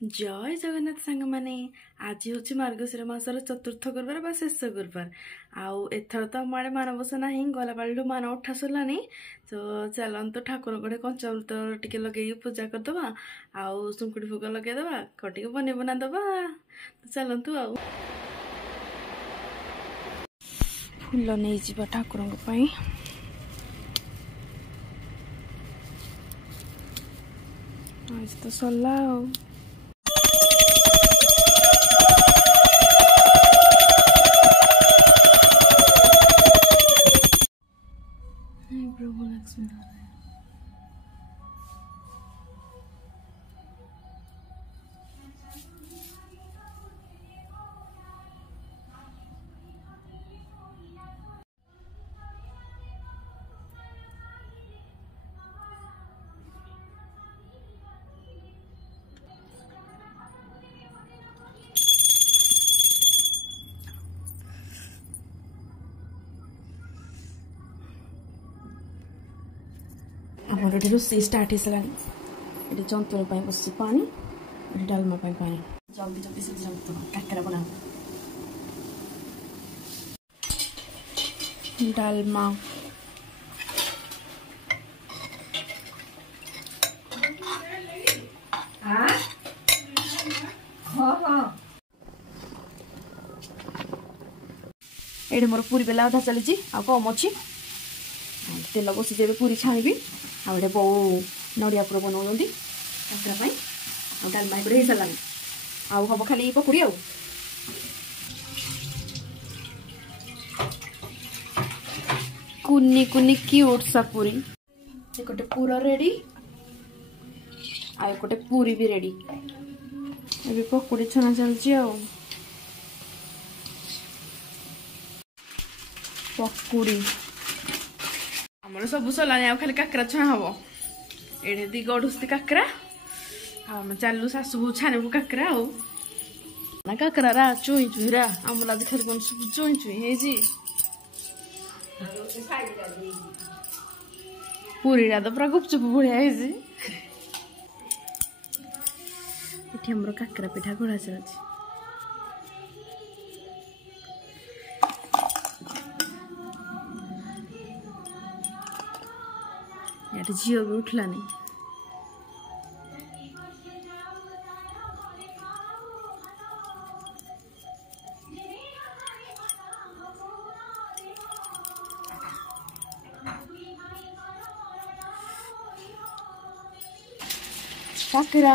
जय जगन्नाथ सांग माने आज हूँ मार्गशीर मासर चतुर्थ गुरुवार बा शेष गुरुवार आउ एथर तो आम आड़े मानवसा ना गला पालू मान उठा सरलानी तो चलतु ठाकुर गोटे कंचामृत टिके लगे पूजा करदे आउ सुंकुड़ी भोग लगेदे कटे बने बना दबा तो चलतु आउ फूल नहीं जा ठाकुर आज तो सरला प्रभु लक्ष्मी नारायण आम रोषे स्टार्ट हो सारा ये जंतुण बस पानी ये डालमा पानी जल्दी जल्दी से काकरा बना डालमा ये मोर पूरी बेला अधा चली कम अच्छी तेल बसी देवे पूरी छाणी आउे बो नड़िया पूरा बनाऊँ काकरा डालमा हो सारा आउ हम खाली पकुड़ी आउ कुनी कुनी क्यूट सा पूरी गोटे पूरा रेडी आ गोटे पूरी भी रेडी अभी पकुड़ी छना चलती पकुड़ी आमर सब सरला खाली काकरा छना हम ये दी गढ़ुस्ती काकरा आम चलू शाशु छानबू काकरा ना काकरा रा चुई चुईरा आमर आज खाली कौन सब चुई चुई पूरी तो पूरा गुपचुप बढ़िया ये हमर काकरा पिठा घोड़ा चलती झील भी उठलानी काकरा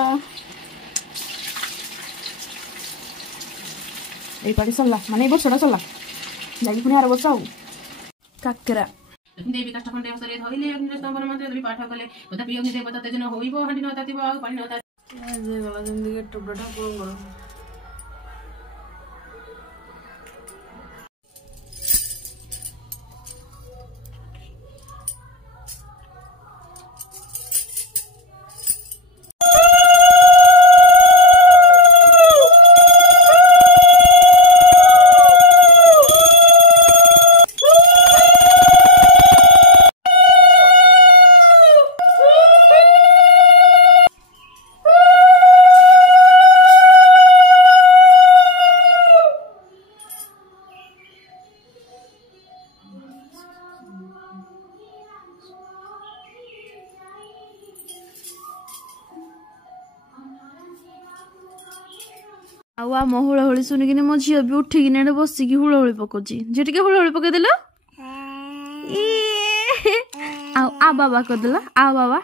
ये पार्टी सरला माने बर्षटा सरला जाकि पुणी आर वर्ष काकरा देवी कष्ट खंडे अवसरे धरिले अग्निस्तंभन मंत्र देवी पाठ कले तथापि अग्नि देवता तेजन होइबो हांडी नतातिबो आ पानी नता जे गला जिंदगी टुबडा ठाकुर आम हुड़ाहुड़ी शुणिकी मो झील भी उठिकी बसिक हुड़ाहुड़ी पकाउची झी टे हुड़ाहुड़ी पकईदेल आ बाबा करदेल आ बाबा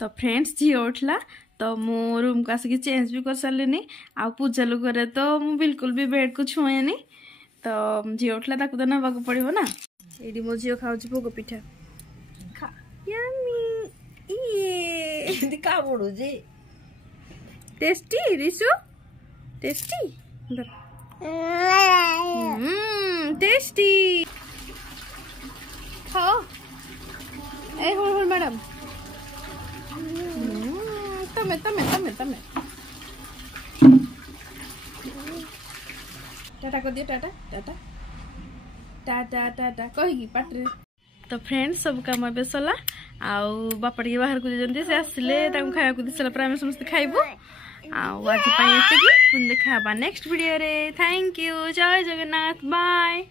तो फ्रेंड्स झी उठला तो मो रूम को आसिक चेंज भी कर सारे आ पूजा लुगरे तो मु बिल्कुल भी बेड को छुएनी तो झी उठला ताकू तो नवा पड़ो ना ये मो झील खाऊँ भोग पिठा का पड़ुजे टेस्टी रिसु टेस्टी टेस्टी खाओ ए हुड़ हुड़ मैडम तमे तमे तमे तमे टाटा कर दियो टाटा टाटा टाटा टाटा कही पाटे तो फ्रेंड्स सब काम ए सरला आउ बापा टे बाहर को जाते से आसिले खाया दी सारा पर आम समस्त खाइबू आज देखा नेक्स्ट वीडियो रे। Thank you. जय जगन्नाथ। बाय।